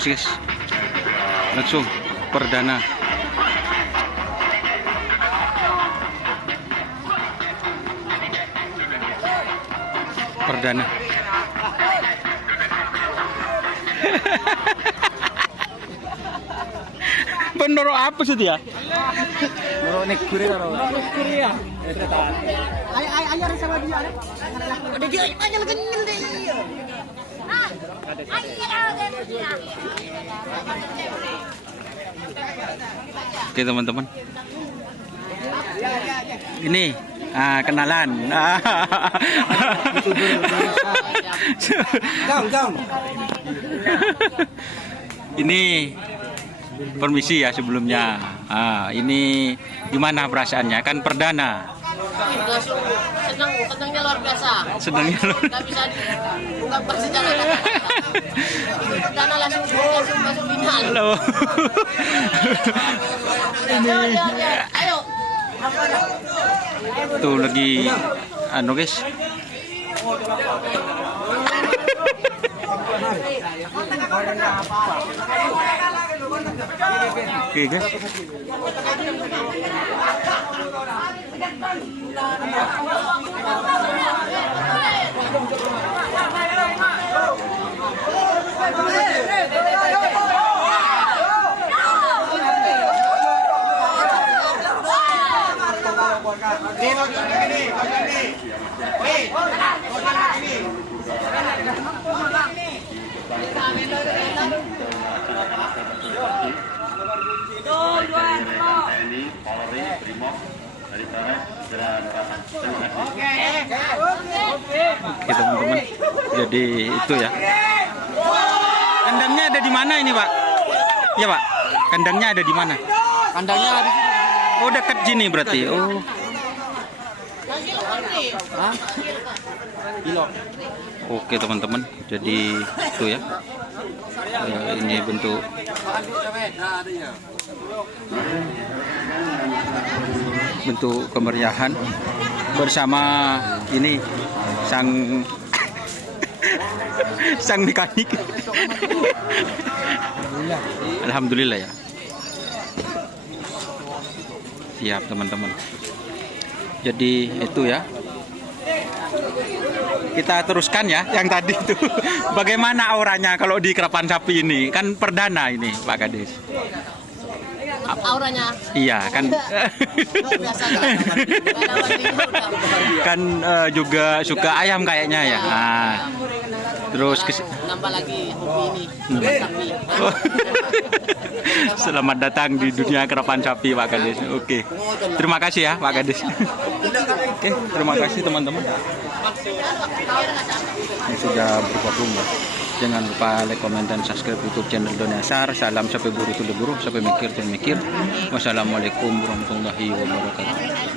Gas guys. Langsung perdana. Perdana. Bener apa sih dia? Noro nek kuri karo. ya. Ayo sama dia. Udah dia panjang kenyal deh. Oke teman-teman. Ini kenalan. Jam. Ini permisi ya sebelumnya. Ini gimana perasaannya? Kan perdana. Senangnya luar biasa. Senangnya luar. Nggak bisa diungkapkan secara kata-kata. Ini perdana langsung masuk final. Halo. Ayo. Tuh lagi guys. Oke guys. Oke teman-teman, jadi itu ya. Kandangnya ada di mana ini Pak? Ya Pak, kandangnya ada di mana? Kandangnya di sini. Oh dekat sini berarti. Oh. Hah? Kilo. Oke teman-teman, jadi itu ya. Ini bentuk kemeriahan bersama ini sang mekanik. Alhamdulillah ya. Siap teman-teman. Jadi itu ya. Kita teruskan ya yang tadi itu. Bagaimana auranya kalau di Kerapan Sapi ini? Kan perdana ini Pak Kades. Auranya. Iya kan. Kan juga suka ayam kayaknya ya. Nah, terus nambah lagi hobi ini. Sapi. Selamat datang di dunia Kerapan Sapi Pak Kades. Oke. Terima kasih ya Pak Kades. Oke, terima kasih teman-teman yang sudah bergabung ya. Jangan lupa like, komen, dan subscribe YouTube channel Doniasar. Salam sampai buru tulu buru, sampai mikir dan mikir. Wassalamualaikum warahmatullahi wabarakatuh.